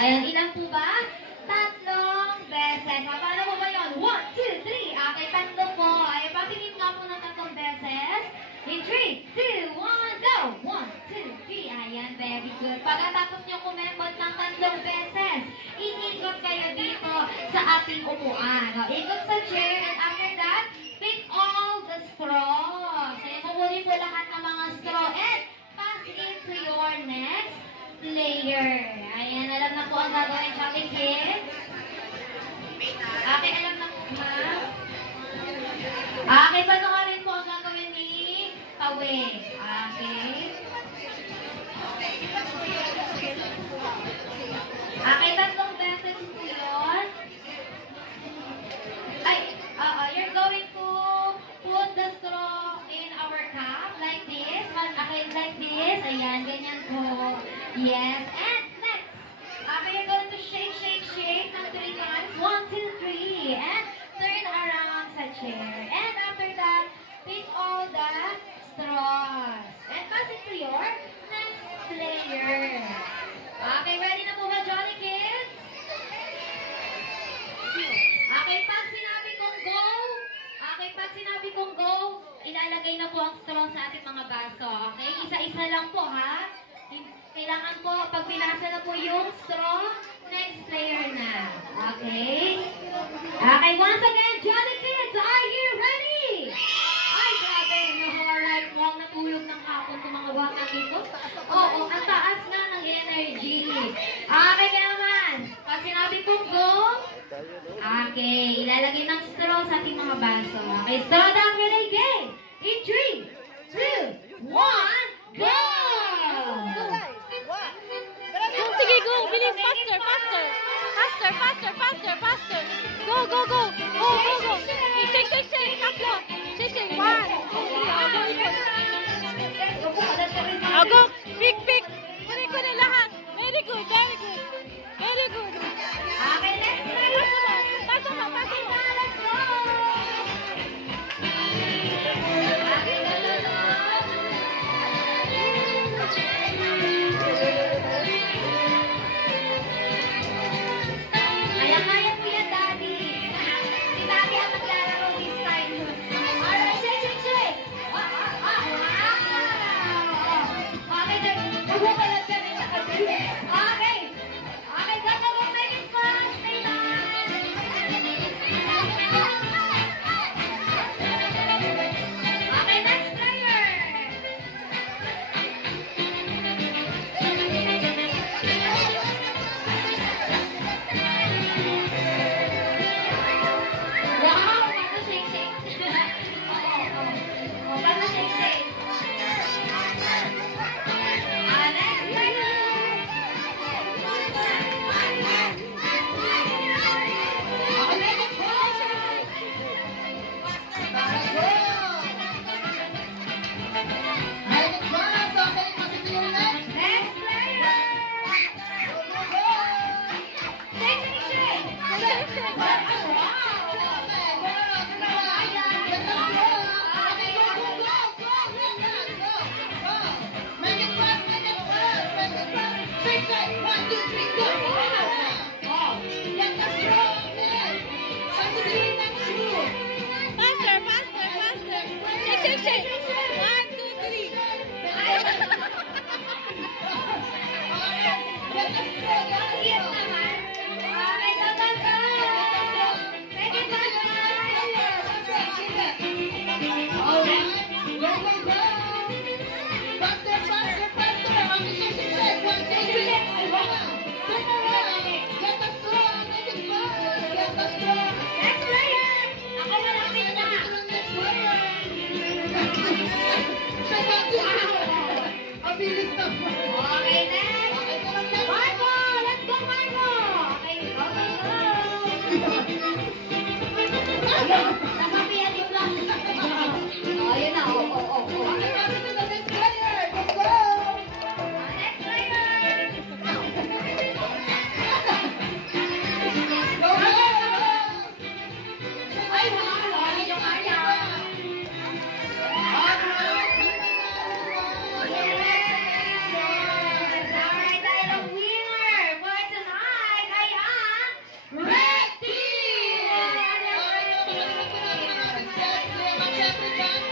Ayan, ilan po ba? Tatlong beses. Paano po ba yun? 1, 2, 3. Okay, tatlo po. Ay, patingin nga po ng tatlong beses. In 3, 2, 1, go! 1, 2, 3. Ayan, very good. Pagkatapos nyo kumembot ng tatlong beses, iikot kayo dito sa ating upuan. O, ikot sa chair, and after that, pick all the straws. Kaya kukunin po lahat ng mga straw and pass it to your next player. Ayan, alam na po ang gagawin, Chocolate Kids. Okay, alam na po ba? Okay, panoorin po ang gagawin ni Tawe. Okay. Okay, tatlong beses po yun. Ay, you're going to put the straw in our cup like this. Okay, like this. Ayan, ganyan po. Yes, and next. Okay, you're going to shake, shake, shake ng 3 times. 1, 2, 3. And turn around sa chair. And after that, pick all the straws. And pass it to your next player. Okay, ready na po ba, Jolly Kids? Okay, pag sinabi kong go, ilalagay na po ang straw sa ating mga baso. Okay, isa-isa lang po, ha? Kailangan po, pag pinasa na po yung straw, next player na. Okay? Okay, once again, Jolly Kids, are you ready? Ay, grabe, alright, mukhang natuyog ng hapon ng mga bata dito. Oo, ang taas nga ng energy. Okay, kaya naman, pag sinabi kong go, okay, ilalagay ng straw sa ating mga baso. Okay, straw down relay game. In 3, 2, 1, go! Sige, go! Bilis! Faster! Faster! Faster! Faster! Faster! Faster! Go! Go! Go! Go! Go! Go! Shake! Shake! Shake! Tatlo! Shake! Shake! 1, 2, 3, go! Pick! Pick! Kunin ko na lahat! Very good! Very good! Very good! Okay, let's go! Pasok mo! Pasok mo! Let's go! Okay, go! Kaya po yan, Daddy. Si Daddy ang maglalaro this time. Alright, shake, shake, shake. Wow. Okay, nagbukalat ka rin sa kabili. Okay. Okay, go. Make it fast. Stay back. Okay, next player. Wow! Paano shake? Oo. Paano shake? Next player. Okay, make it fast. Next player. Shake. Faster! Faster! Faster! Shake! Shake! Shake! 1, 2, 3! Cute naman. Okay, go. Make it fast. Next player. Ako malapit na. Okay, next. Marco! Let's go, Marco! Okay, go. Nasabihan yung flash. Oh, yun na. Next player. Ay, wala yung ayaw. Yes! Alright, dahil ang winner for tonight One